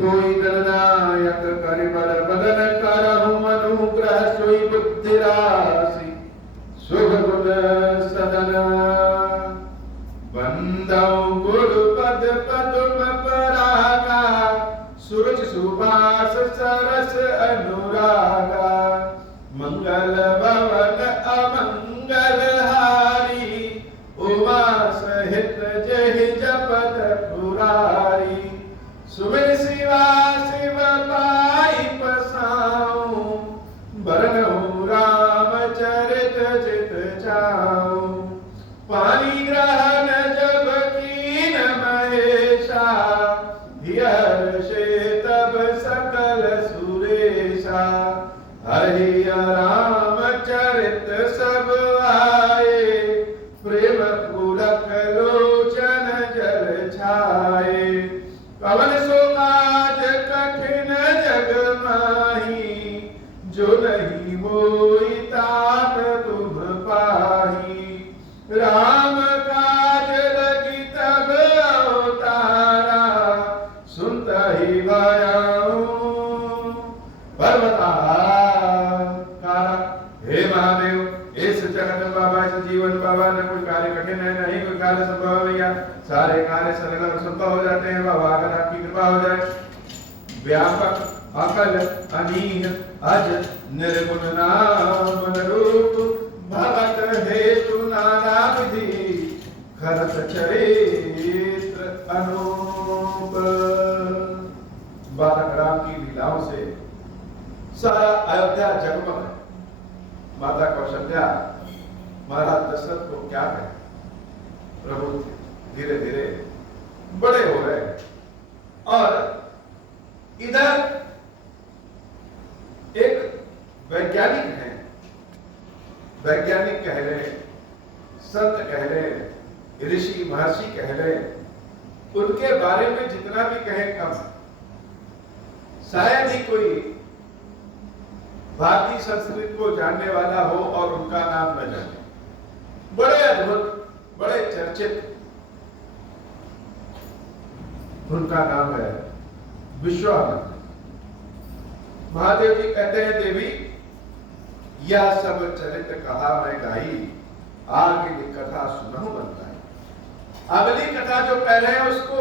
होई गणनायक करि बल बदन करहु अनुग्रह सोई बुद्धि राशि शुभ गुण सदन बंदौ गुरु पद पदुम परागा सूरज सुबास सरस अनुरागा मंगल भवन अमंगल हारी उमा सहित जहि जपत पुरारी सुमिर शिवा शिव पाई पसाऊं बरनऊ रामचरित चित जाऊं पानी ग्रहण जब कीन महेशा हर्षे तब सकल सुरेशा हरि रामचरित सब आए प्रेम पूरक लोचन जल छाए पवन सो काज कठिन जग माही जो नहीं होई तात तुम पाही राम काज लगी तब अवतारा सुनता ही भयाऊं पर्वताकारा। हे महादेव इस जगत बाबा इस जीवन बाबा न कोई कार्य कठिन है नहीं कोई कार्य संभव भैया सारे कार्य सरल और संभव हो जाते हैं बाबा अगर आपकी कृपा हो जाए व्यापक अकल अनीह अज निर्गुण नाम रूप भगत हेतु नाना विधि खरत चरित्र अनूप। बालक राम की लीलाओं से सारा अयोध्या जगमग है। माता कौशल्या महाराज दशरथ को क्या कहे प्रभु धीरे धीरे बड़े हो रहे और इधर एक वैज्ञानिक है वैज्ञानिक कह रहे संत कह रहे ऋषि महर्षि कह रहे उनके बारे में जितना भी कहे कम शायद ही कोई भारतीय संस्कृति को जानने वाला हो और उनका नाम न जाने। बड़े अद्भुत बड़े चर्चित उनका नाम है विश्वामित्र। महादेव जी कहते हैं देवी यह सब चरित्र कहा मैं गाई आगे की कथा सुनहु बनता है। अगली कथा जो कह रहे हैं उसको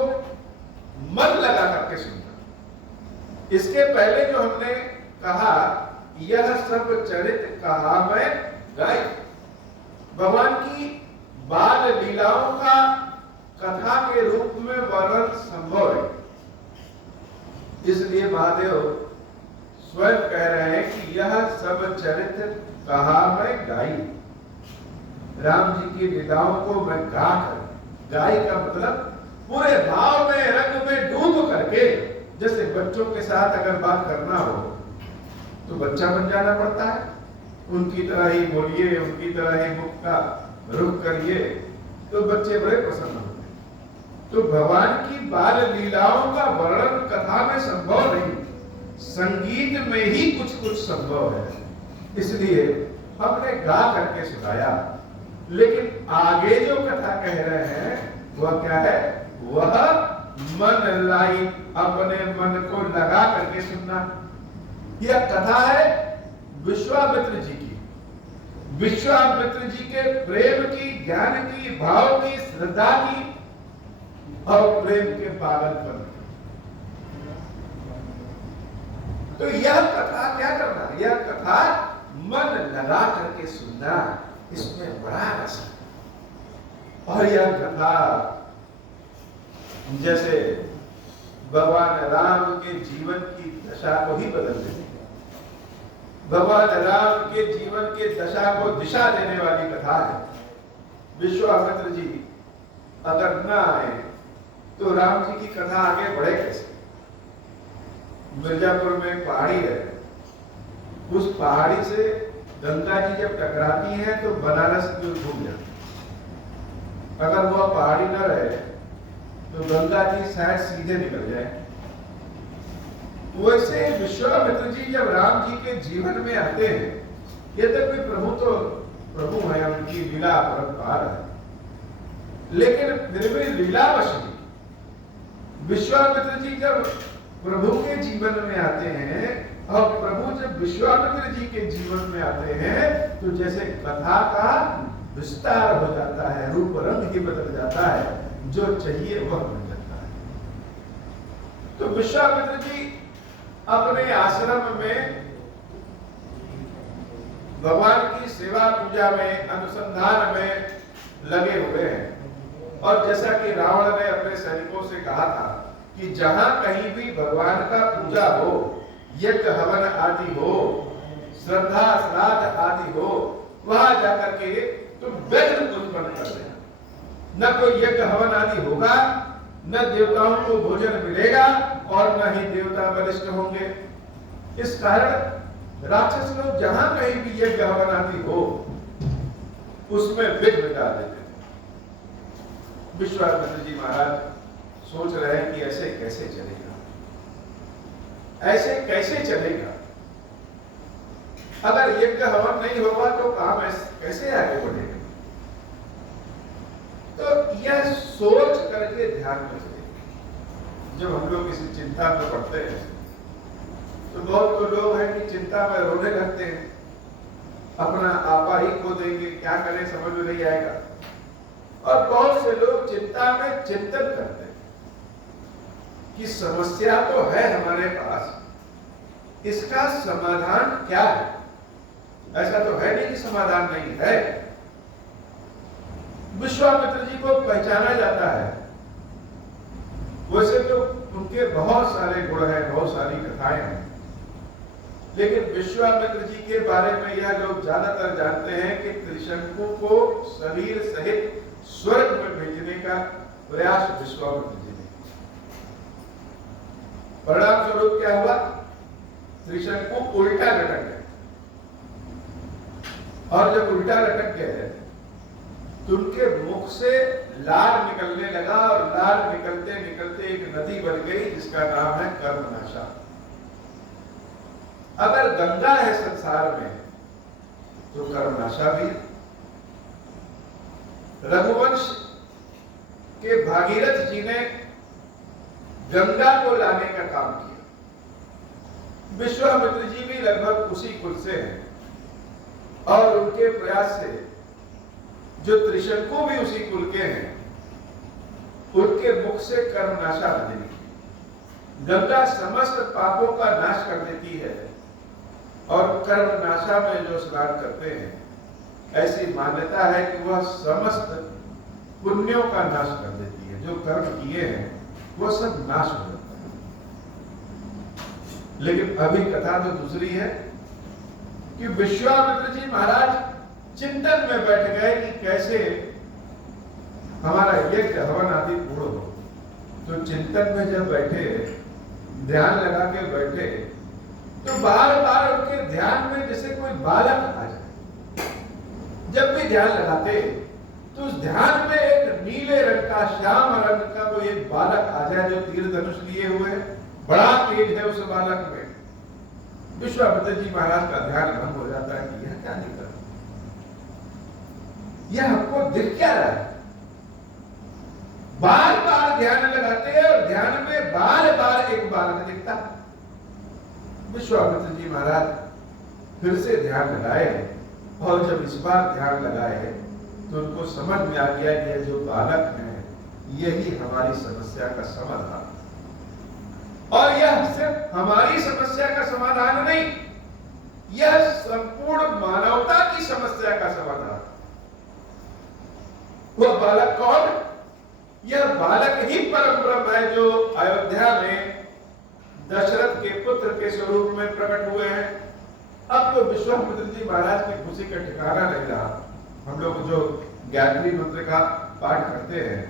मन लगा करके सुनना। इसके पहले जो हमने कहा यह सब चरित्र कहा मैं गाई भगवान की बाल लीलाओं का कथा के रूप में वर्णन संभव है। इसलिए महादेव स्वयं कह रहे हैं कि यह सब चरित्र कहा मैं गाई राम जी की लीलाओं को मैं गा कर गाई का मतलब पूरे भाव में रंग में डूब करके जैसे बच्चों के साथ अगर बात करना हो तो बच्चा बन जाना पड़ता है उनकी तरह ही बोलिए उनकी तरह ही मुख का रुख करिए तो बच्चे बड़े प्रसन्न होते हैं। तो भगवान की बाल लीलाओं का वर्णन कथा में संभव नहीं संगीत में ही कुछ कुछ संभव है इसलिए हमने गा करके सुनाया। लेकिन आगे जो कथा कह रहे हैं वह क्या है वह मन लाई अपने मन को लगा करके सुनना। यह कथा है विश्वामित्र जी की विश्वामित्र जी के प्रेम की ज्ञान की भाव की श्रद्धा की और प्रेम के पागलपन की। तो यह कथा क्या करना यह कथा मन लगा करके सुनना इसमें बड़ा रस है। और यह कथा जैसे भगवान राम के जीवन की दशा को ही बदल देती है। भगवान राम के जीवन के दशा को दिशा देने वाली कथा है। विश्वामित्र जी अगर न आए तो राम जी की कथा आगे बढ़े कैसे। मिर्जापुर में एक पहाड़ी है उस पहाड़ी से गंगा जी जब टकराती है तो बनारस की ओर घूम जाती है। अगर वह पहाड़ी न रहे तो गंगा जी शायद सीधे निकल जाए। वैसे विश्वामित्र जी जब राम जी के जीवन में आते हैं यद्यपि प्रभु तो प्रभु है उनकी लीला अपरंपार है लेकिन फिर भी लीलावश विश्वामित्र जी जब प्रभु के जीवन में आते हैं और प्रभु जब विश्वामित्र जी के जीवन में आते हैं तो जैसे कथा का विस्तार हो जाता है, रूप रंग ही बदल जाता है, जो चाहिए वह मिल जाता है। तो विश्वामित्र जी अपने आश्रम में भगवान की सेवा पूजा में, अनुसंधान में लगे हुए हैं। और जैसा कि रावण ने अपने सैनिकों से कहा था कि जहां कहीं भी भगवान का पूजा हो, यज्ञ हवन आदि हो, श्रद्धा श्राद्ध आदि हो, वहां जाकर के तुम विघ्न उत्पन्न कर देना। न कोई यज्ञ हवन आदि होगा, न देवताओं को भोजन मिलेगा और न ही देवता बलिष्ठ होंगे। इस कारण राक्षस लोग जहां कहीं भी यज्ञ हवन आदि हो उसमें विघ्न डाल देते थे। विश्वामित्र जी महाराज सोच रहे हैं कि ऐसे कैसे चलेगा, ऐसे कैसे चलेगा। अगर यज्ञ हवन नहीं होगा तो काम कैसे आगे बढ़ेगा। तो यह सोच करके ध्यान में चले। जब हम लोग किसी चिंता में पड़ते हैं तो बहुत तो लोग हैं कि चिंता में रोने लगते हैं, अपना आपा ही खो देंगे, क्या करें समझ में नहीं आएगा। और बहुत से लोग चिंता में चिंतन करते हैं कि समस्या तो है हमारे पास, इसका समाधान क्या है। ऐसा तो है नहीं कि समाधान नहीं है। विश्वामित्र जी को पहचाना जाता है। वैसे तो उनके बहुत सारे गुण हैं, बहुत सारी कथाएं हैं, लेकिन विश्वामित्र जी के बारे में यह लोग ज्यादातर जानते हैं कि त्रिशंकु को शरीर सहित स्वर्ग में भेजने का प्रयास विश्वामित्र जी ने। परिणाम स्वरूप क्या हुआ? त्रिशंकु उल्टा लटक गए। और जब उल्टा लटक गए तो उनके मुख से लार निकलने लगा और लार निकलते निकलते एक नदी बन गई जिसका नाम है कर्मनाशा। अगर गंगा है संसार में तो कर्मनाशा भी है। रघुवंश के भागीरथ जी ने गंगा को लाने का काम किया। विश्वामित्र जी भी लगभग उसी कुल से हैं और उनके प्रयास से जो त्रिशंकु भी उसी कुल के हैं, उनके मुख से कर्मनाशा बनेगी। गंगा समस्त पापों का नाश कर देती है और कर्मनाशा में जो स्नान करते हैं, ऐसी मान्यता है कि वह समस्त पुण्यों का नाश कर देती है। जो कर्म किए हैं वह सब नाश हो जाता है। लेकिन अभी कथा तो दूसरी है कि विश्वामित्र जी महाराज चिंतन में बैठ गए कि कैसे हमारा यज्ञ हवन आदि पूर्ण हो। तो चिंतन में जब बैठे, ध्यान लगा के बैठे, तो बार बार उनके ध्यान में जैसे कोई बालक आ जाए। जब भी ध्यान लगाते तो उस ध्यान में एक नीले रंग का, श्याम रंग का कोई एक बालक आ जाए जो तीर धनुष लिए हुए है, बड़ा तेज है उस बालक में। विश्वामित्र जी महाराज का ध्यान भंग हो जाता है कि यह क्या दिख रहा है, यह हमको दिख क्या रहा है। बार बार ध्यान लगाते हैं और ध्यान में बार बार एक बालक दिखता। विश्वामित्र जी महाराज फिर से ध्यान लगाए और जब इस बार ध्यान लगाए तो उनको समझ में आ गया कि जो बालक है यही हमारी समस्या का समाधान। और यह सिर्फ हमारी समस्या का समाधान नहीं, यह संपूर्ण मानवता की समस्या का समाधान। वह बालक कौन? यह बालक ही परम ब्रह्म है जो अयोध्या में दशरथ के पुत्र के स्वरूप में प्रकट हुए हैं। अब तो विश्वामित्र जी महाराज की खुशी का ठिकाना नहीं रहा। हम लोग जो गायत्री मंत्र का पाठ करते हैं,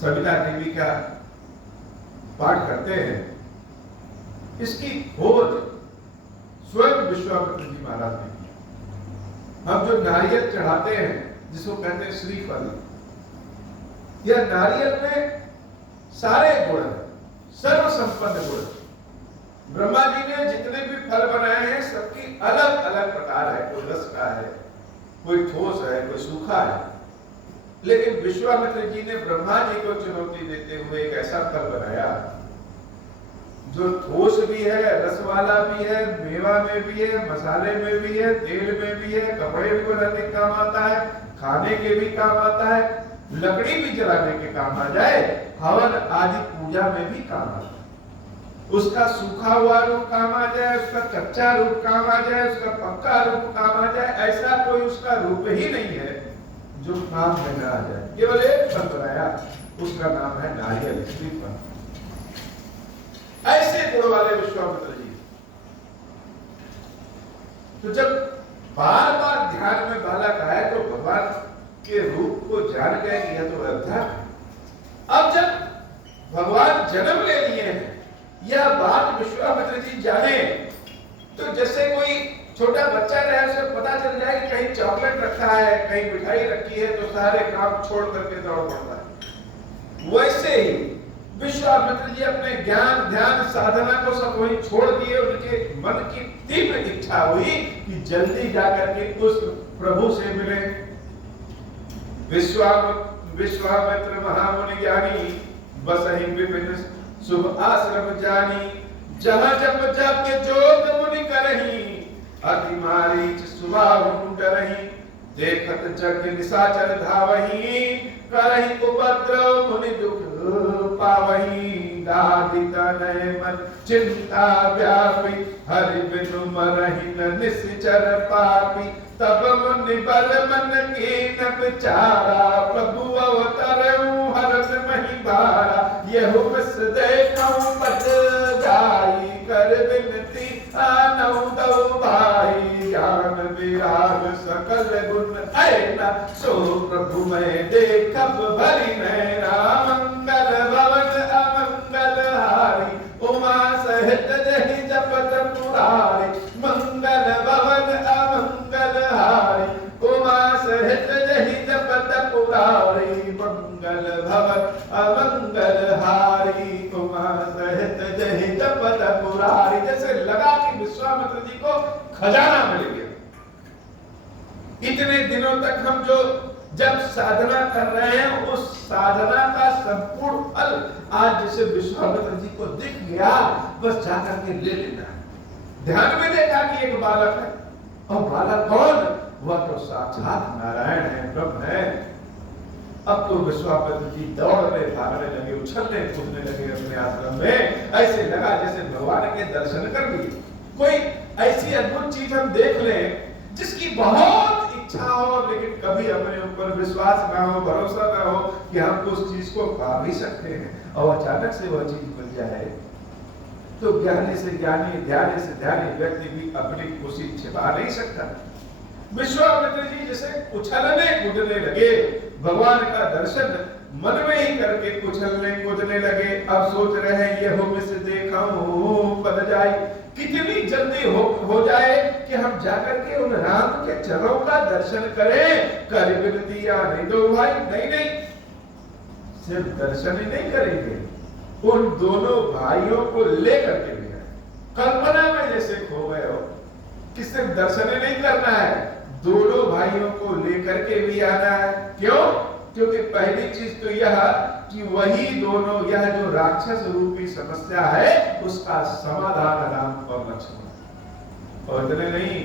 सविता देवी का पाठ करते हैं, इसकी खोज स्वयं विश्वामित्र जी महाराज ने की। हम जो नारियल चढ़ाते हैं जिसको कहते हैं श्रीफल, यह नारियल में सारे गुण हैं, सर्व संपन्न गुण। ब्रह्मा जी ने जितने भी फल बनाए हैं सबकी अलग अलग प्रकार है। कोई रस का है, कोई ठोस है, कोई सूखा है। लेकिन विश्वामित्र जी ने ब्रह्मा जी को चुनौती देते हुए एक ऐसा फल बनाया जो ठोस भी है, रस वाला भी है, मेवा में भी है, मसाले में भी है, तेल में भी है, कपड़े भी बनाने के काम आता है, खाने के भी काम आता है, लकड़ी भी जलाने के काम आ जाए, हवन आदि पूजा में भी काम आता है। उसका सूखा हुआ रूप काम आ जाए, उसका कच्चा रूप काम आ जाए, उसका पक्का रूप काम आ जाए, ऐसा कोई उसका रूप ही नहीं है जो काम में न आ जाए। केवल एक फल बनाया, उसका नाम है नारियल, श्रीफल। ऐसे गुण वाले विश्वामित्र जी। तो जब बार बार ध्यान में बालक आए तो भगवान के रूप को जान गए कि यह तो अध्यात्म। अब जब भगवान जन्म ले लिए हैं, यह बात विश्वामित्र जी जाने, तो जैसे कोई छोटा बच्चा रहे, उसे पता चल जाए कि कहीं चॉकलेट रखा है, कहीं मिठाई रखी है, तो सारे काम छोड़ करके दौड़ पड़ता है। वैसे ही विश्वामित्र जी अपने ज्ञान ध्यान साधना को सब वहीं छोड़ दिए। उनके मन की तीव्र इच्छा हुई कि जल्दी जाकर के उस प्रभु से मिले। विश्वामित्र महामुनि ज्ञानी बसहि विपिन शुभ आश्रम जानी, जहाँ जब के जोग मुनि करही, अति मारीच सुभाव डरही, देखत जग निशाचर धावही, करही उपद्रव मुनि दुख पावही, दादी तनय मन चिंता व्यापी, हरि बिनु मरहि न निश्चर पापी, तब मुनि बल मन कीन विचारा, प्रभु अवतरऊ हरन मही भारा, यहु मिस देखऊं पद जाई, कर बिनती आनऊ दऊ भाई, ज्ञान विराग सकल गुण ऐना, सो प्रभु मैं देखब भरी नैना, मंगल भवन अमंगल हारी, उमा सहित जहि जपत पुरारी, मंगल भवन अमंगल हारी, उमा सहित जहि जपत पुरारी, मंगल भवन अमंगल हारी, उमा सहित जहि जपत पुरारी। जैसे लगा कि विश्वामित्र जी को खजाना मिल गया। इतने दिनों तक हम जो जब साधना कर रहे हैं, उस साधना का संपूर्ण फल आज जैसे विश्वामित्र जी को दिख गया, बस जाकर के ले लेना है। ध्यान में देखा कि एक बालक है, और बालक कौन? वह तो साक्षात नारायण है, ब्रह्म है। अब तो विश्वामित्र जी दौड़ने भागने लगे, उछलने कूदने लगे अपने आश्रम में। ऐसे लगा जैसे भगवान के दर्शन कर लिए। कोई ऐसी अद्भुत चीज हम देख लें जिसकी बहुत इच्छा हो, लेकिन कभी अपने ऊपर विश्वास ना हो, भरोसा ना हो कि हम उस चीज को पा भी सकते हैं, और अचानक से वह चीज मिल जाए, तो ज्ञानी से ज्ञानी, ध्यानी से ध्यानी व्यक्ति भी अपनी खुशी छिपा नहीं सकता। विश्वामित्र जी जैसे उछलने कूदने लगे, भगवान का दर्शन मन में ही करके उछलने कूदने लगे। अब सोच रहे हैं ये हो मिस देखऊं पद जाई, कितनी जल्दी हो जाए कि हम जाकर के उन राम के चरणों का दर्शन करें। कर विनती आने दो भाई। नहीं, सिर्फ दर्शन ही नहीं करेंगे, उन दोनों भाइयों को लेकर के भी आए। कल्पना में जैसे खो गए हो कि सिर्फ दर्शन ही नहीं करना है, दोनों भाइयों को लेकर के भी आना है। क्यों? क्योंकि पहली चीज तो यह कि वही दोनों, यह जो राक्षस रूपी समस्या है, उसका समाधान राम और लक्ष्मण। और इतने नहीं,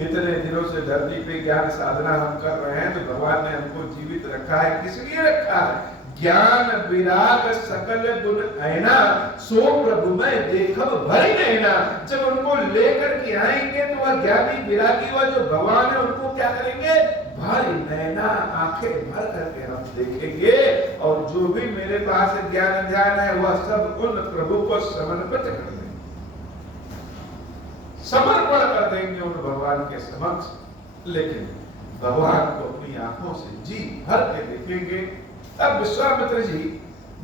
इतने दिनों से धरती पे ज्ञान साधना हम कर रहे हैं, तो भगवान ने हमको जीवित रखा है। किस लिए रखा है? ज्ञान विराग सकल गुण ऐना, सो प्रभु मैं देखब भरी नैना। जब उनको लेकर के आएंगे तो वह ज्ञानी विरागी, वह जो भगवान है, उनको क्या करेंगे? भरी नैना, आंखें भर करके हम देखेंगे, और जो भी मेरे पास ज्ञान ध्यान है वह सब उन प्रभु को समर्पित कर देंगे, समर्पण कर देंगे उन भगवान के समक्ष। लेकिन भगवान को अपनी आंखों से जी भर के देखेंगे। अब विश्वामित्र जी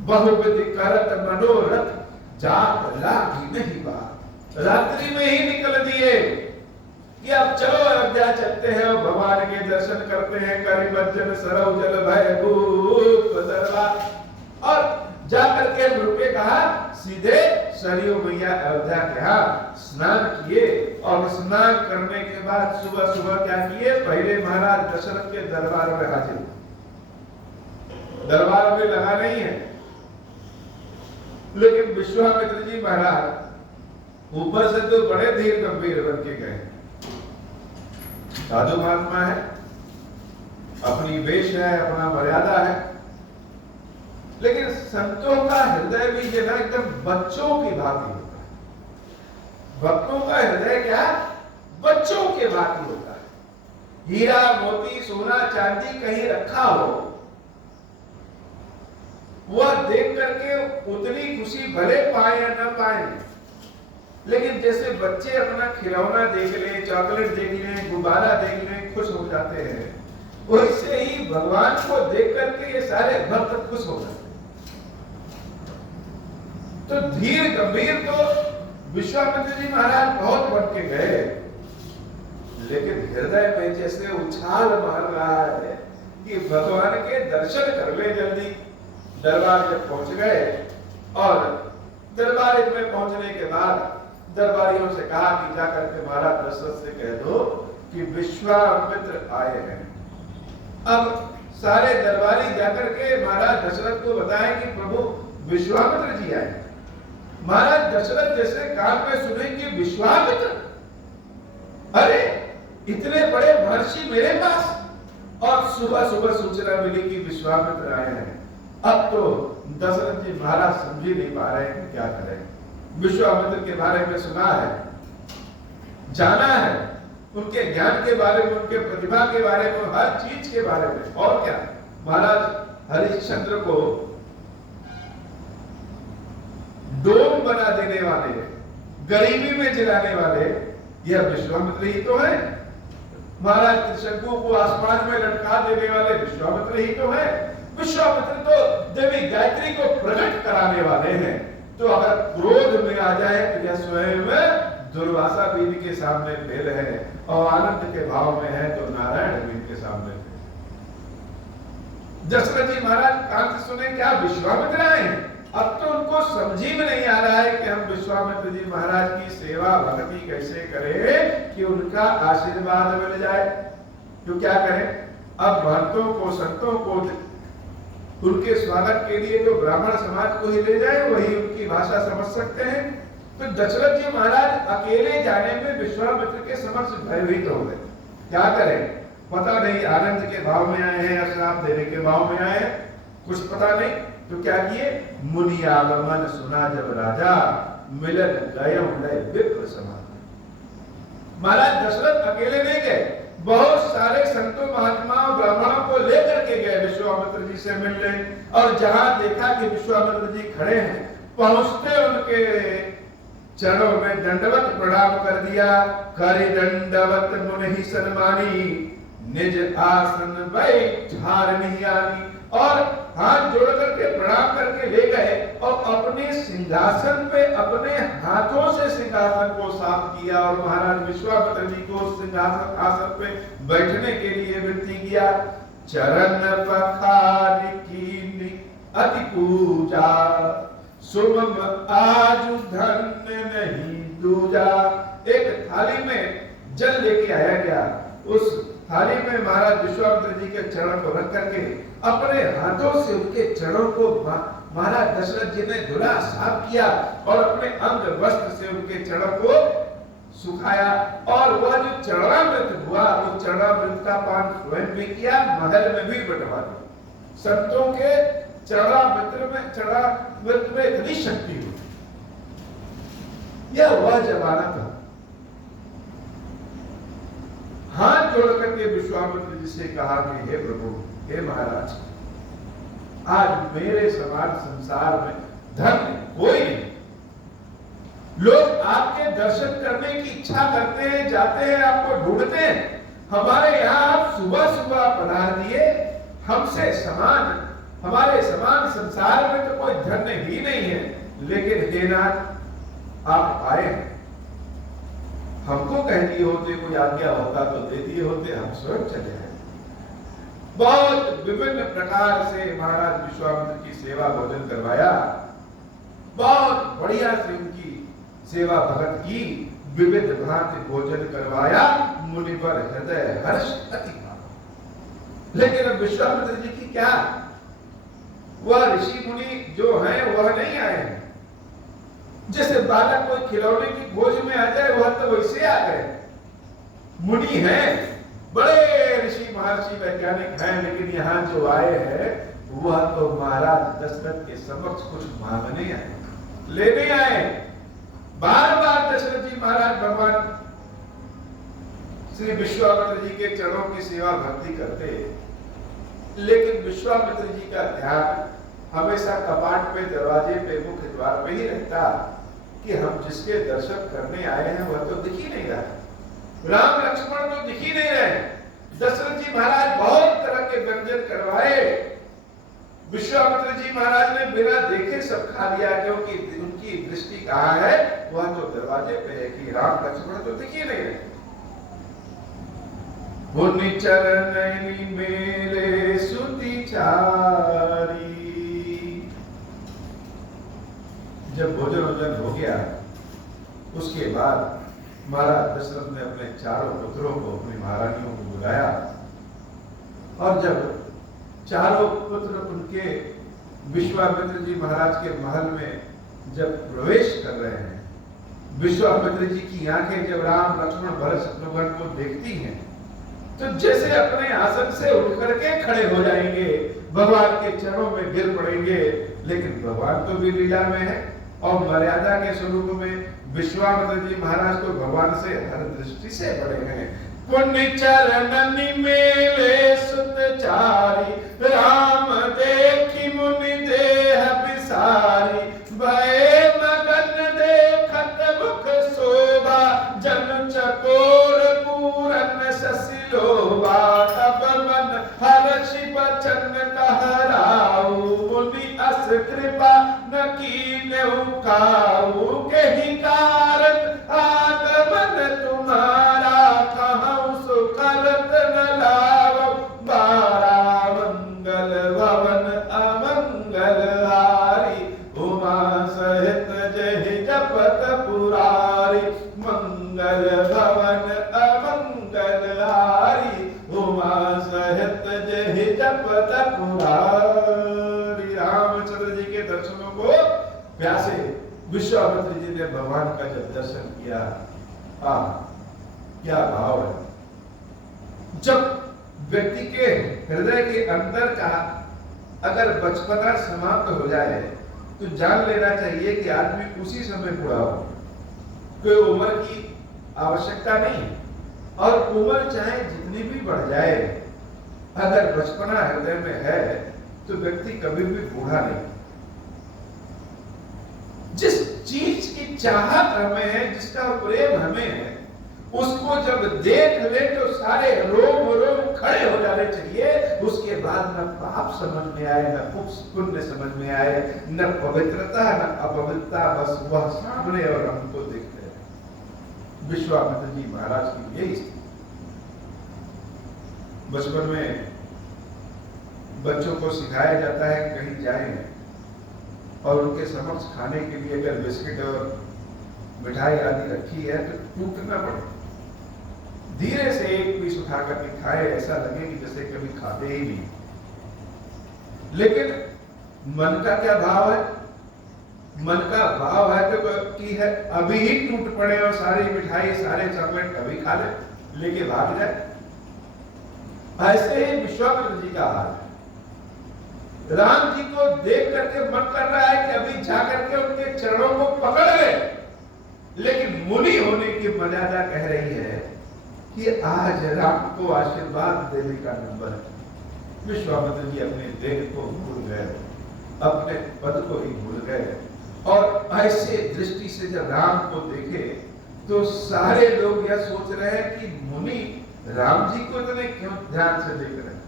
बहुविधि करत मनोरथ, जात लागी नहीं बात। रात्रि में ही निकल दिए कि अब चलो अयोध्या चलते हैं और भगवान के दर्शन करते हैं। करि बज्जन सरव जल भय भूप दरबार, और जाकर के रुके, कहा सीधे सरयू मैया अयोध्या के यहाँ स्नान किए। और स्नान करने के बाद सुबह सुबह क्या किए? पहले महाराज दशरथ के दरबार में हाजिर। दरबार में लगा नहीं है, लेकिन विश्वामित्र जी महाराज ऊपर से तो बड़े धीर गंभीर बन के गए। साधु महात्मा है, अपनी वेश है, अपना मर्यादा है, लेकिन संतों का हृदय भी जो ना एकदम बच्चों की भांति होता है। भक्तों का हृदय क्या, बच्चों के भांति होता है। हीरा मोती सोना चांदी कहीं रखा हो, वह देख करके उतनी खुशी भले पाए या न पाए, लेकिन जैसे बच्चे अपना खिलौना देख ले, चॉकलेट देख ले, गुब्बारा देख ले, खुश हो जाते हैं, वैसे ही भगवान को देख करके ये सारे भक्त खुश हो जाते हैं। तो धीर गंभीर तो विश्वामित्र जी महाराज बहुत बन के गए, लेकिन हृदय में जैसे उछाल मार रहा है कि भगवान के दर्शन कर ले जल्दी। दरबार जब पहुंच गए और दरबार में पहुंचने के बाद दरबारियों से कहा कि जाकर के महाराज दशरथ से कह दो कि विश्वामित्र आए हैं। अब सारे दरबारी जाकर के महाराज दशरथ को बताएं कि प्रभु विश्वामित्र जी आए। महाराज दशरथ जैसे कान में सुने कि विश्वामित्र, अरे इतने बड़े महर्षि मेरे पास, और सुबह सुबह सूचना मिली कि विश्वामित्र आए हैं। अब तो दशरथ जी महाराज समझ ही नहीं पा रहे हैं कि क्या करें। विश्वामित्र के बारे में सुना है, जाना है, उनके ज्ञान के बारे में, उनके प्रतिभा के बारे में, हर चीज के बारे में। और क्या, महाराज हरिश्चंद्र को डोम बना देने वाले, गरीबी में जिलाने वाले, यह विश्वामित्र ही तो है। महाराज त्रिशंकु को आसमान में लटका देने वाले विश्वामित्र ही तो है। विश्वामित्र तो देवी गायत्री को प्रकट कराने वाले हैं। तो अगर क्रोध में आ जाए तो यह स्वयं दुर्वासा भी इनके सामने फेल है, और आनंद के भाव में है तो नारायण भी इनके सामने फेल। दशरथ जी महाराज कान से सुने क्या विश्वामित्र आए हैं। अब तो उनको समझ ही में नहीं आ रहा है कि हम विश्वामित्र जी महाराज की सेवा भक्ति कैसे करें कि उनका आशीर्वाद मिल जाए। तो क्या करें, अब भक्तों को, संतों को उनके स्वागत के लिए तो ब्राह्मण समाज को ही ले जाए, वही उनकी भाषा समझ सकते हैं। तो दशरथ जी महाराज अकेले जाने में विश्वामित्र के समक्ष भयभीत हो गए। क्या करें, पता नहीं आनंद के भाव में आए हैं या श्राप देने के भाव में आए हैं, कुछ पता नहीं। तो क्या किए, मुनि आगमन सुना जब राजा, मिलन गयो लय विप्र समाज। महाराज दशरथ अकेले नहीं गए, बहुत सारे संतों महात्माओं ब्राह्मणों को लेकर के गए विश्वामित्र जी से मिलने। और जहां देखा कि विश्वामित्र जी खड़े हैं, पहुंचते उनके चरणों में दंडवत प्रणाम कर दिया। करि दंडवत मुनि सन्मानी, निज आसन बैठारनी आनी। और हाथ जोड़ करके प्रणाम करके ले गए और अपने सिंहासन पे अपने हाथों से सिंहासन को साफ किया और महाराज विश्वामित्र जी को सिंहासन आसन पे बैठने के लिए विनती किया। चरण पखार कीनी अति पूजा, सुमम आजु धन्य नहीं दूजा। एक थाली में जल लेके आया गया, उस थाली में महाराज विश्वामित्र जी के चरण को रख करके अपने हाथों से उनके चरणों को महाराज दशरथ जी ने धुला, साफ किया और अपने अंग वस्त्र से उनके चरणों को सुखाया। और वह जो चरणामृत हुआ, उस चरणामृत का पान स्वयं भी किया, महल में भी बंटवा दिया। संतों के चरणामृत में इतनी शक्ति हुई। यह वह जमाना था। हाथ जोड़ करके विश्वामित्र जी से कहा कि हे प्रभु, हे महाराज, आज मेरे समान संसार में धर्म कोई नहीं। लोग आपके दर्शन करने की इच्छा करते हैं, जाते हैं, आपको ढूंढते हैं। हमारे यहाँ आप सुबह सुबह पधार दिए, हमसे समान, हमारे समान संसार में तो कोई धन्य ही नहीं है। लेकिन हे नाथ, आप आए हैं, हमको कह दिए होते, कोई आज्ञा होता तो दे दिए होते, हम स्वयं चले आए। बहुत विभिन्न प्रकार से महाराज विश्वामित्र की सेवा भोजन करवाया, बहुत बढ़िया से उनकी सेवा भगत की, विविध भांति भोजन करवाया। मुनि पर हृदय हर्ष अति भाव। लेकिन अब विश्वामित्र जी की क्या, वह ऋषि मुनि जो हैं वह नहीं आए हैं, जैसे बालक कोई खिलौने की खोज में आ जाए, वह तो वैसे आ गए। मुनि हैं, बड़े ऋषि महर्षि वैज्ञानिक हैं, लेकिन यहाँ जो आए हैं वह तो महाराज दशरथ के समक्ष कुछ मांगने आए, लेने आए। बार बार दशरथ जी महाराज भगवान श्री विश्वामित्र जी के चरणों की सेवा भक्ति करते, लेकिन विश्वामित्र जी का ध्यान हमेशा कपाट पे, दरवाजे पे, मुख्य द्वार पे ही रहता कि हम जिसके दर्शन करने आए हैं वह तो दिख ही नहीं रहा, राम लक्ष्मण तो दिख ही नहीं रहे। दशरथ जी महाराज बहुत तरह के व्यंजन करवाए, विश्वामित्र जी महाराज ने बिना देखे सब खा लिया, क्योंकि उनकी दृष्टि कहाँ है, वह तो दरवाजे पे है कि राम लक्ष्मण तो दिख ही नहीं रहे। मुनि चरण मेरे सुति चारी। जब भोजन हो गया, उसके बाद महाराज दशरथ ने अपने चारों पुत्रों को, अपनी महारानियों को बुलाया, और जब चारों पुत्र उनके विश्वामित्र जी महाराज के महल में जब प्रवेश कर रहे हैं, विश्वामित्र जी की आंखें जब राम लक्ष्मण भरत शत्रुघ्न को देखती हैं, तो जैसे अपने आसन से उठ करके खड़े हो जाएंगे, भगवान के चरणों में गिर पड़ेंगे। लेकिन भगवान तो भी लीला में है, और मर्यादा के स्वरूप में विश्वामित्र जी महाराज तो भगवान से हर दृष्टि से बड़े हैं। पुण्य चरणनि मेले सुत चारी, राम देखी मुनि देह बिसारी। भय मगन देखत मुख शोभा, जन चकोर पूरन शशि लोभा। तब मन हर्षि बचन कहराऊ, मुनि अस कृपा न कीन्हु काऊ। केहि कारण आगमन तुम्हारा, कहूँ सो करत न लावऊ। बारा मंगल भवन अमंगल हारी, उमा सहित जहि जपत पुरारी। मंगल भवन अमंगल हारी, उमा सहित जहि जपत पुरारी। रामचंद्र जी के दर्शनों को प्यासे विश्वामित्र जी ने भगवान का जब दर्शन किया, क्या भाव है। जब व्यक्ति के हृदय के अंदर का अगर बचपना समाप्त हो जाए, तो जान लेना चाहिए कि आदमी उसी समय बुढ़ा हो। कोई उम्र की आवश्यकता नहीं, और उम्र चाहे जितनी भी बढ़ जाए, अगर बचपना हृदय में है तो व्यक्ति कभी भी बूढ़ा नहीं। जिस चीज की चाहत हमें है, जिसका प्रेम हमें है, उसको जब देख ले तो सारे रोम रोम खड़े हो जाने चाहिए। उसके बाद न पाप समझ में आए, न पुण्य समझ में आए, न पवित्रता न अपवित्रता, बस वह सामने और हमको देखते हैं। विश्वामित्र जी महाराज की यही स्थिति। बचपन में बच्चों को सिखाया जाता है कहीं जाएं और उनके समक्ष खाने के लिए अगर बिस्किट और मिठाई आदि रखी है तो टूटना पड़े, धीरे से एक पीस उठा करके खाए, ऐसा लगे कि जैसे कभी खाते ही नहीं। लेकिन मन का क्या भाव है? मन का भाव है तो कि है अभी ही टूट पड़े और सारी मिठाई सारे चॉकलेट अभी खा ले, लेके भाग जाए। ऐसे ही विश्वामित्र जी का हाल है। राम जी को देख करके मन कर रहा है कि अभी जाकर के उनके चरणों को पकड़ ले, लेकिन मुनि होने की मर्यादा कह रही है कि आज राम को आशीर्वाद देने का नंबर है। विश्वामित्र जी अपने देह को भूल गए, अपने पद को ही भूल गए, और ऐसे दृष्टि से जब राम को देखे तो सारे लोग यह सोच रहे हैं कि मुनि राम जी को इतने क्यों ध्यान से देख रहे हैं,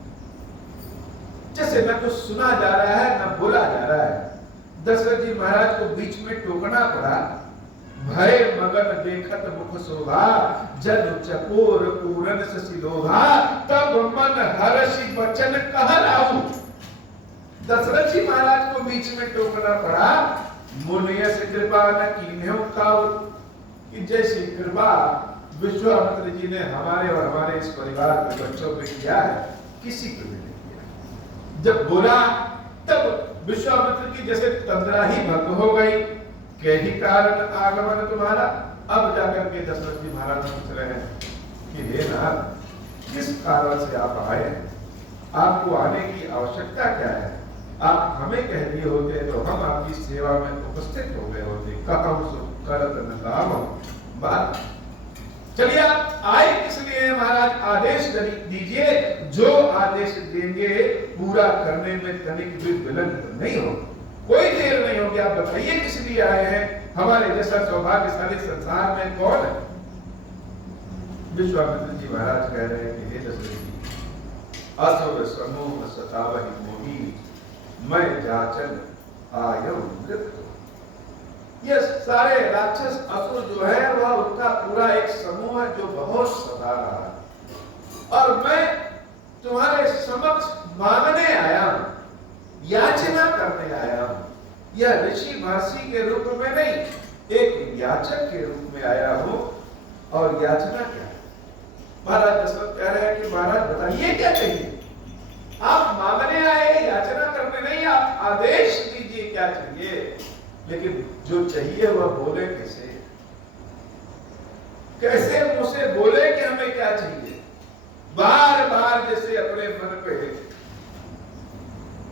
जैसे न कुछ सुना जा रहा है न बोला जा रहा है। दशरथ जी महाराज को बीच में टोकना पड़ा। भय मगन देखत मुख शोभा, जन चकोर पूरन शशि लोभा। तब मन हर्षि बचन कहराऊ। दशरथ जी महाराज को बीच में टोकना पड़ा। मुनियस कृपा न कीन्हु काऊ, कि जैसी कृपा विश्वामित्र जी ने हमारे और हमारे इस परिवार के बच्चों पे किया है, किसी को भी नहीं किया। जब बोला तब विश्वामित्र की जैसे तंद्रा ही भंग हो गई के ही कारण आगमन तुम्हारा। अब जाकर के दशरथ जी महाराज पूछ रहे हैं कि हे नाथ, किस कारण से आप आए हैं? आपको आने की आवश्यकता क्या है? आप हमें कह दिए होते तो हम आपकी सेवा में उपस्थित हो गए होते। कहम सुख करत न लाभ बात। चलिए, आप आए किस लिए हैं महाराज? आदेश दीजिए, जो आदेश देंगे पूरा करने में तनिक भी विलंब नहीं हो, कोई देर नहीं होगी। आप बताइए किस लिए आए हैं? हमारे जैसा सौभाग्यशाली संसार में कौन है? विश्वामित्र जी महाराज कह रहे हैं कि हे दशरथ जी, असुर समूह सतावहि मोही, मैं जाचन आयम मृत्यु। ये सारे राक्षस असुर जो है वह उनका पूरा एक समूह है जो बहुत सता रहा है, और मैं तुम्हारे समक्ष मांगने आया हूं, याचना करने आया हूं। यह ऋषि महर्षि के रूप में नहीं, एक याचक के रूप में आया हूं। और याचना क्या है? महाराज दशरथ कह रहे हैं कि महाराज बताइए क्या चाहिए? आप मांगने आए, याचना करने नहीं, आप आदेश दीजिए क्या चाहिए। लेकिन जो चाहिए वह बोले कैसे? कैसे मुझसे बोले कि हमें क्या चाहिए? बार बार जैसे अपने मन पे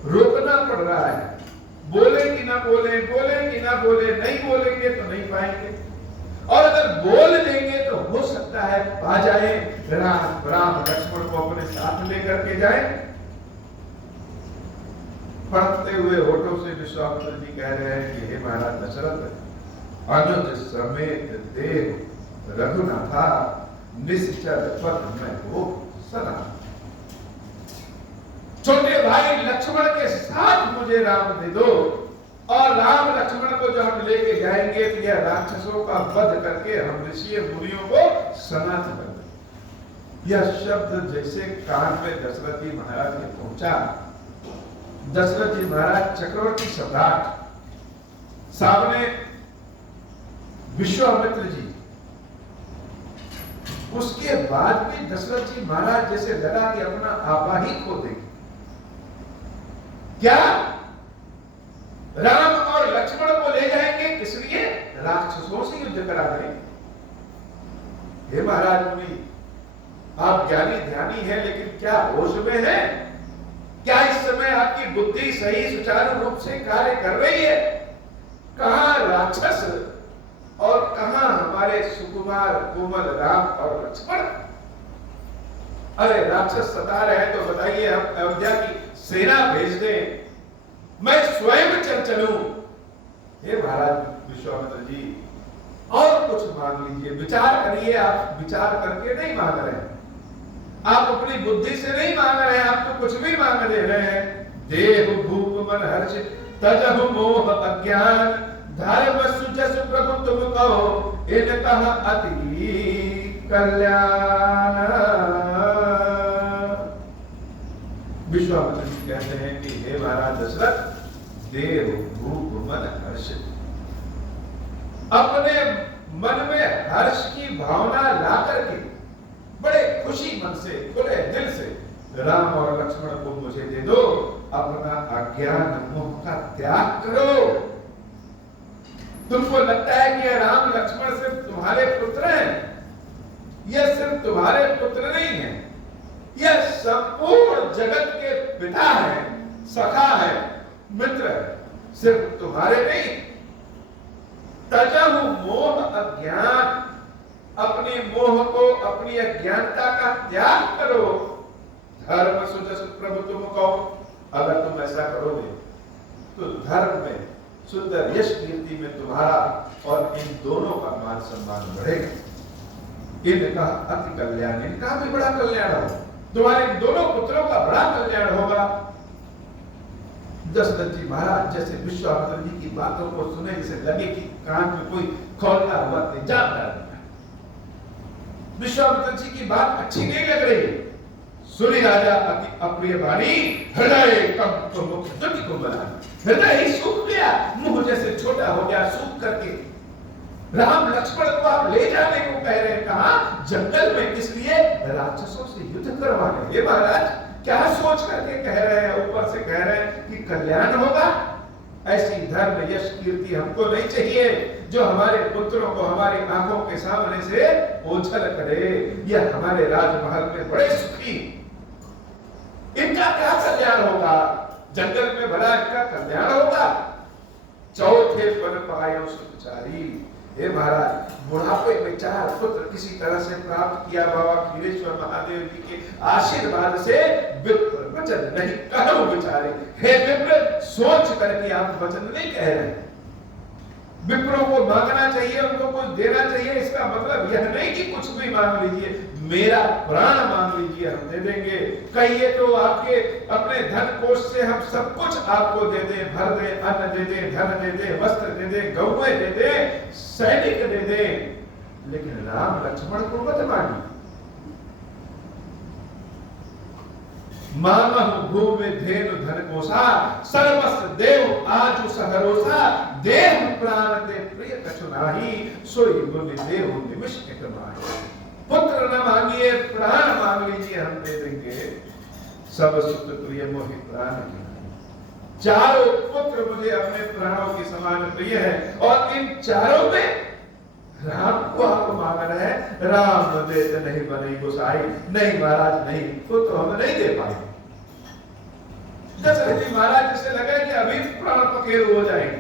रोकना पड़ रहा है, बोले कि ना बोले, बोले कि ना बोले, नहीं बोलेंगे तो नहीं पाएंगे, और अगर बोल देंगे तो हो सकता है आ जाए, राम लक्ष्मण को अपने साथ लेकर के जाए। पढ़ते हुए होठों से विश्वामित्र जी कह रहे हैं कि हे महाराज दशरथ, अनुज समेत देव रघुनाथा, निश्चल पद में हो सना। छोटे भाई लक्ष्मण के साथ मुझे राम दे दो, और राम लक्ष्मण को जो हम लेके जाएंगे तो यह राक्षसों का वध करके हम ऋषि मुनियों को सनातन कर देंगे। यह शब्द जैसे कान में दशरथ जी महाराज के पहुंचा, दशरथ जी महाराज चक्रवर्ती सम्राट, सामने विश्वामित्र जी, उसके बाद भी दशरथ जी महाराज जैसे लगा कि अपना आपा ही खो देंगे। क्या राम और लक्ष्मण को ले जाएंगे? किस लिए? राक्षसों से युद्ध करा देंगे। हे महाराज मुनि, आप ज्ञानी ध्यानी हैं, लेकिन क्या होश में है? क्या इस समय आपकी बुद्धि सही सुचारू रूप से कार्य कर रही है? कहां राक्षस और कहां हमारे सुकुमार कोमल राम और लक्ष्मण? अरे राक्षस सता रहे हैं तो बताइए, हम अयोध्या की सेना भेज दें, मैं स्वयं चल चलूं। हे महाराज विश्वामित्र जी, और कुछ मांग लीजिए, विचार करिए। आप विचार करके नहीं मांग रहे हैं, आप अपनी बुद्धि से नहीं मांग रहे हैं, आप तो कुछ भी मांग दे रहे हैं। देह भूप मन हर्ष तजहु मोह अज्ञान, धर्म सुजस प्रभु तुम कहो, इन कहा अति कल्याण। विश्वामित्र जी कहते हैं कि हे महाराज दशरथ, देव भूप मन हर्ष, अपने मन में हर्ष की भावना ला करके बड़े खुशी मन से, खुले दिल से राम और लक्ष्मण को मुझे दे दो। अपना अज्ञान मोह का त्याग करो। तुमको लगता है कि राम लक्ष्मण सिर्फ तुम्हारे पुत्र हैं? यह सिर्फ तुम्हारे पुत्र नहीं है, यह संपूर्ण जगत के पिता है, सखा है, मित्र है, सिर्फ तुम्हारे नहीं। तजहु मोह अज्ञान, अपनी मोह को, अपनी अज्ञानता का त्याग करो। धर्म सुजस प्रभु तुम कहो, अगर तुम ऐसा करोगे तो धर्म में, सुंदर यश कीर्ति में तुम्हारा और इन दोनों का मान सम्मान बढ़ेगा। इनका अति कल्याण, इनका भी बड़ा कल्याण होगा, तुम्हारे दोनों पुत्रों का बड़ा कल्याण होगा। दशरथ जी महाराज जैसे विश्वामित्र जी की बातों को सुने, जैसे लगे कि कान में कोई खोलता हुआ तेजाब डाल दिया। विश्वामित्र जी की बात अच्छी नहीं लग रही। सुनी राजा अति अप्रिय वाणी, हृदय कंप मुख दुखी को बना, हृदय ही सूख गया, मुंह जैसे छोटा हो गया, सूख करके। राम लक्ष्मण को आप ले जाने को कह रहे हैं, कहां? जंगल में। किस लिए? राक्षसों से युद्ध करवाने। ये महाराज क्या सोच करके कह रहे हैं? ऊपर से कह रहे हैं कि कल्याण होगा, ऐसी धर्म यश कीर्ति हमको नहीं चाहिए जो हमारे पुत्रों को हमारी आंखों के सामने से ओझल करे। यह हमारे राजमहल में बड़े सुखी, इनका क्या कल्याण होगा? जंगल में भला इनका कल्याण होगा? चौथे पन पायो सुखचारी। हे महाराज, बुढ़ापे में 4 पुत्र किसी तरह से प्राप्त किया बाबा खीरेश्वर महादेव जी के आशीर्वाद से विप्र वचन नहीं कहो बेचारे। हे विप्र, सोच करके आप वचन नहीं कह रहे। विप्रों को मांगना चाहिए, उनको कुछ देना चाहिए। इसका मतलब यह नहीं कि कुछ भी मांग लीजिए, मेरा प्राण मांग लीजिए, हम दे देंगे। कहिए तो आपके अपने धन कोष से हम सब कुछ आपको दे दें, भर दें, अन्न दे दें, धन दे दें, वस्त्र दे दें, गौएं दे दें, सैनिक दे दें, लेकिन राम लक्ष्मण को मत मांगिए। मामहु भूमि धेनु धन कोसा, सर्वस्व देव आजु सहरोसा। देह प्राण दे प्रिय कछु नाही, सोई मुनि देव निमिष एक माही। पुत्र न मांगिए, प्राण मांग लीजिए, हम दे देंगे। सब सुत प्रिय मोहि प्राण की। 4 पुत्र मुझे अपने प्राणों के समान प्रिय है, और इन 4 में राम को आप मांग रहे हैं। राम देते नहीं बनी गोसाई। नहीं महाराज, नहीं, तो हम नहीं दे पाएंगे। दशरथ जी महाराज जिसे लगा कि अभी प्राण पखेरु हो जाएंगे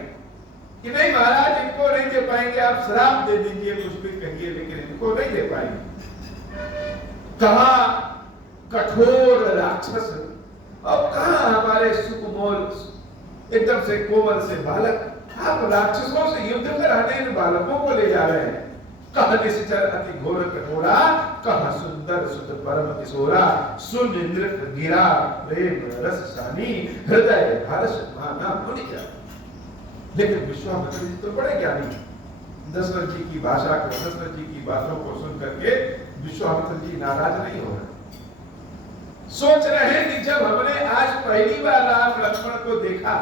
कि नहीं महाराज, इनको नहीं दे पाएंगे, आप श्राप दे दीजिए, कुछ भी कहिए, लेकिन इनको नहीं दे पाएंगे। कहा कठोर राक्षस, और कहा हमारे सुकुमोल एकदम से कोमल से बालक, आप राक्षसों से युद्ध कराने इन बालकों को ले जा रहे हैं। कह निश्चर अति घोर कठोरा, कह सुंदर सुत परम किशोरा। सुन इंद्र गिरा प्रेम रस सानी, हृदय हर्ष माना मुनि क्या। लेकिन विश्वामित्र जी तो बड़े ज्ञानी, दशरथ जी की भाषा को, दशरथ जी की बातों को सुन करके विश्वामित्र जी नाराज नहीं हो रहे। सोच रहे हैं कि जब हमने आज पहली बार राम लक्ष्मण को देखा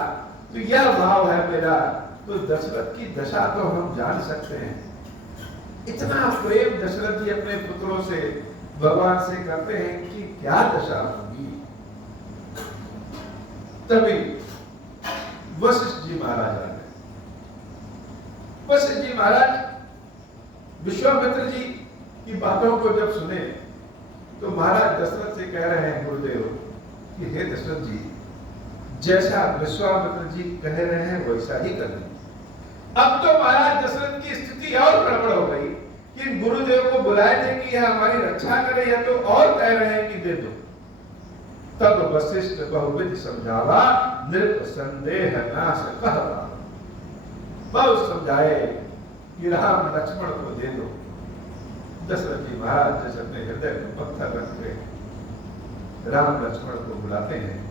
तो यह भाव है मेरा, तो दशरथ की दशा तो हम जान सकते हैं। इतना प्रेम दशरथ जी अपने पुत्रों से, भगवान से करते हैं कि क्या दशा होगी। तभी वशिष्ठ जी महाराज आ गए। वशिष्ठ जी महाराज विश्वामित्र जी की बातों को जब सुने तो महाराज दशरथ से कह रहे हैं गुरुदेव कि हे दशरथ जी, जैसा विश्वामित्र जी कह रहे हैं वैसा ही कर दें। अब तो महाराज दशरथ की स्थिति और गड़बड़ हो गई कि गुरुदेव को बुलाए थे कि यह हमारी रक्षा करे, या तो और कह रहे हैं कि दे दो। तब वशिष्ठ बहुविध समझावा, नृप संदेह नाश कहवा। बहुत समझाए कि राम लक्ष्मण को दे दो। दशरथ जी महाराज जैसे अपने हृदय में पत्थर रख के राम लक्ष्मण को बुलाते हैं।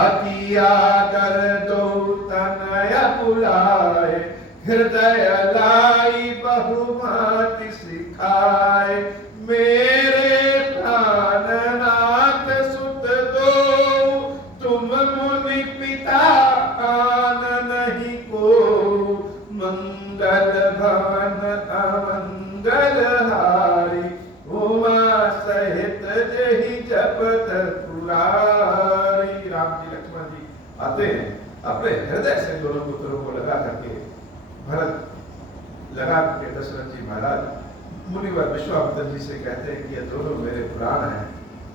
अति आदर दो तनय बुलाए, हृदय लाई बहुमति सिखाए। मेरे प्राणनाथ सुत दो, तुम मुनि पिता आन नहीं को। मंगल भवन अमंगल हारी, उमा सहित जहि जपत पुरारी। राम जी लक्ष्मण जी आते हैं, अपने हृदय से दोनों पुत्रों को लगा करके, भरत लगा करके दशरथ जी महाराज मुनिवर विश्वामित्र जी से कहते हैं कि ये दोनों मेरे प्राण हैं,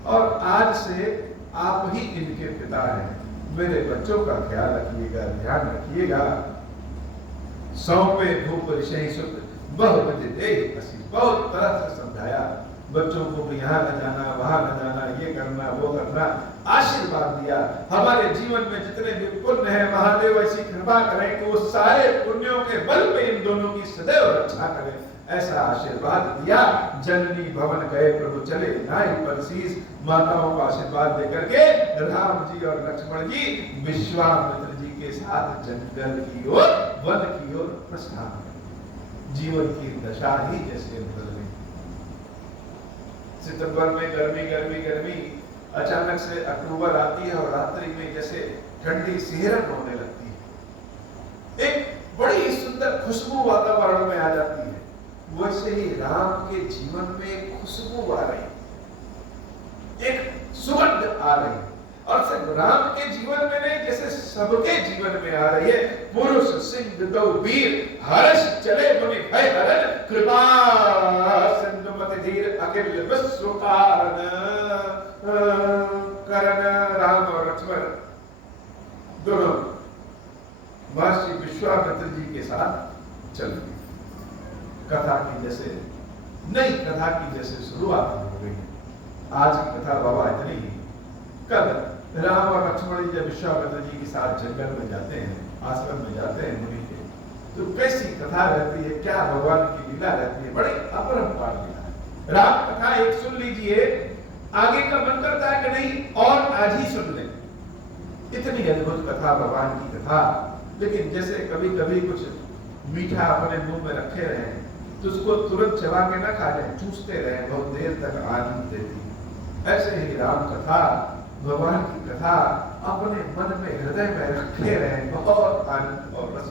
और आज से आप ही इनके पिता हैं। मेरे बच्चों का ख्याल रखिएगा, ध्यान रखिएगा। सौंपे भूप ऋषि सुत, बहुविध देहि असी। बहुत तरह से समझाया बच्चों को भी, यहाँ न जाना, वहां न जाना, ये करना, वो करना, आशीर्वाद दिया। हमारे जीवन में जितने भी पुण्य है, महादेव ऐसी कृपा करें कि वो सारे पुण्यों के बल पे इन दोनों की सदैव रक्षा करें, ऐसा आशीर्वाद दिया। जननी भवन गए प्रभु चले, नाई परसीस। माताओं का आशीर्वाद देकर के राम जी और लक्ष्मण जी विश्वामित्र जी के साथ जंगल की ओर, वन की ओर प्रस्थान। जीवन की दशा ही जैसे बदल गई। सितंबर में गर्मी गर्मी गर्मी, अचानक से अक्टूबर आती है और रात्रि में जैसे ठंडी सिहरन होने लगती है, एक बड़ी सुंदर खुशबू वातावरण में आ जाती है। वैसे ही राम के जीवन में खुशबू आ रही, एक सुगंध आ रही। और सिर्फ राम के जीवन में नहीं, जैसे सबके जीवन में आ रही है। पुरुष सिंह दो वीर, हर्ष चले मुनि भय हरण, कृपा सिंधु मति धीर, अखिल विश्व कारण करण। राम और लक्ष्मण दोनों महर्षि विश्वामित्र जी के साथ चल गए। कथा की जैसे नई कथा की जैसे शुरुआत हो गई। आज की कथा बाबा इतनी ही। कल राम और लक्ष्मण जब विश्वामित्र जी के साथ जंगल में जाते हैं, आश्रम में जाते हैं मुनि के, तो कैसी कथा रहती है, क्या भगवान की लीला रहती है, बड़े अपरंपार लीला है। राम कथा एक सुन लीजिए, आगे का मन करता है कि नहीं और आज ही सुन लें। इतनी अद्भुत कथा भगवान की कथा। लेकिन जैसे कभी कभी कुछ मीठा अपने मुंह में रखे रहे तो उसको तुरंत चबा के न खा जाए, चूसते रहे, बहुत देर तक आनंद देती। ऐसे ही राम कथा, भगवान की कथा अपने मन में, हृदय में रखे रहे, बहुत आनंद और रस।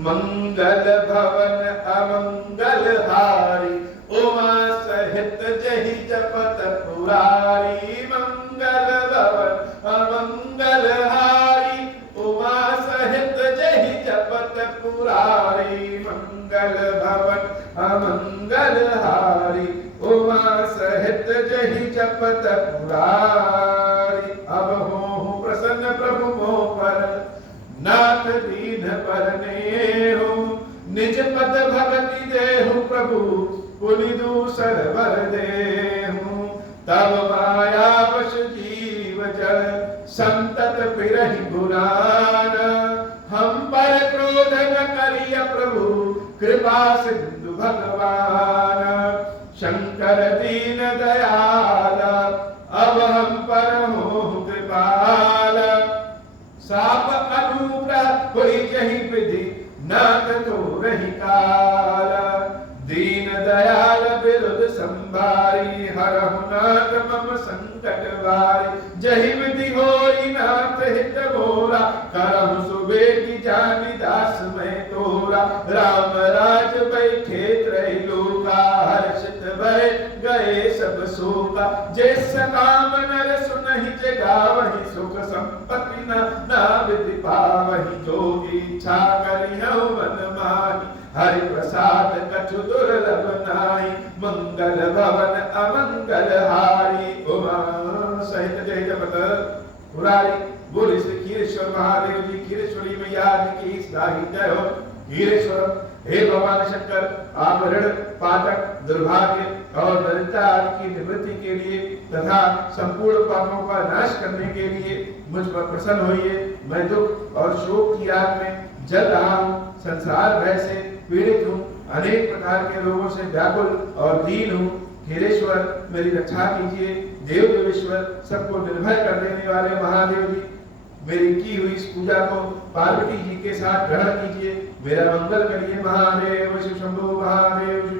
मंगल भवन अमंगल हारी, उमा सहित जहि जपत पुरारी। मंगल भवन अमंगल हारी, उमा सहित जहि जपत पुरारी। मंगल भवन अमंगल हारी, उमा सहित जहि जपत पुरारी। अब हो प्रसन्न प्रभु मोह पर, नाथ दीन पर नेहु। निज पद भगति देहु प्रभु, पुनि दूसर वर देहु। तब माया वश जीव जड़, संतत फिरहि गुणान। हम पर क्रोध न करिय प्रभु, कृपा सिंधु भगवान। शंकर दीन दयाल, अब हम पर हो कृपाल। साप अनुग्रह कोई जहि विधि, नाथ तो रही काल। दीन दयाल विरुद्ध संभारी, हरहु नाथ मम संकट भारी। जहि विधि होई नाथ हित मोरा, करहु सुबेगी जानि दास मैं तोरा। राम राज बैठे त्रैलोका, हर्षित भय गए सब शोका। जैसा काम नर सुनहि जगावहि, सुख संपत्ति न विधि पावहि। जोगी इच्छा करिहु मन माहि, हरि प्रसाद कछु दुर्लभ नाहि। मंगल भवन अमंगल हारी, उमा सहित जय जपत पुरारी। बोले श्री खीरेश्वर महादेव जी, खीरेश्वरी मैया की साही जय हो। खीरेश्वर हे भगवान शंकर, आप ऋण पातक दुर्भाग्य और दरिद्रता की निवृत्ति के लिए तथा संपूर्ण पापों का नाश करने के लिए मुझ पर प्रसन्न होइए। मैं दुख और शोक की आग में जल रहा हूँ, संसार भय से पीड़ित हूँ, अनेक प्रकार के रोगों से व्याकुल और दीन हूँ। खीरेश्वर मेरी रक्षा कीजिए। देव देवेश्वर, सबको निर्भय कर देने वाले महादेव जी, मेरी की हुई इस पूजा को पार्वती जी के साथ ग्रहण कीजिए। मेरा मंगल करिए महादेव शिव शंभु, महादेव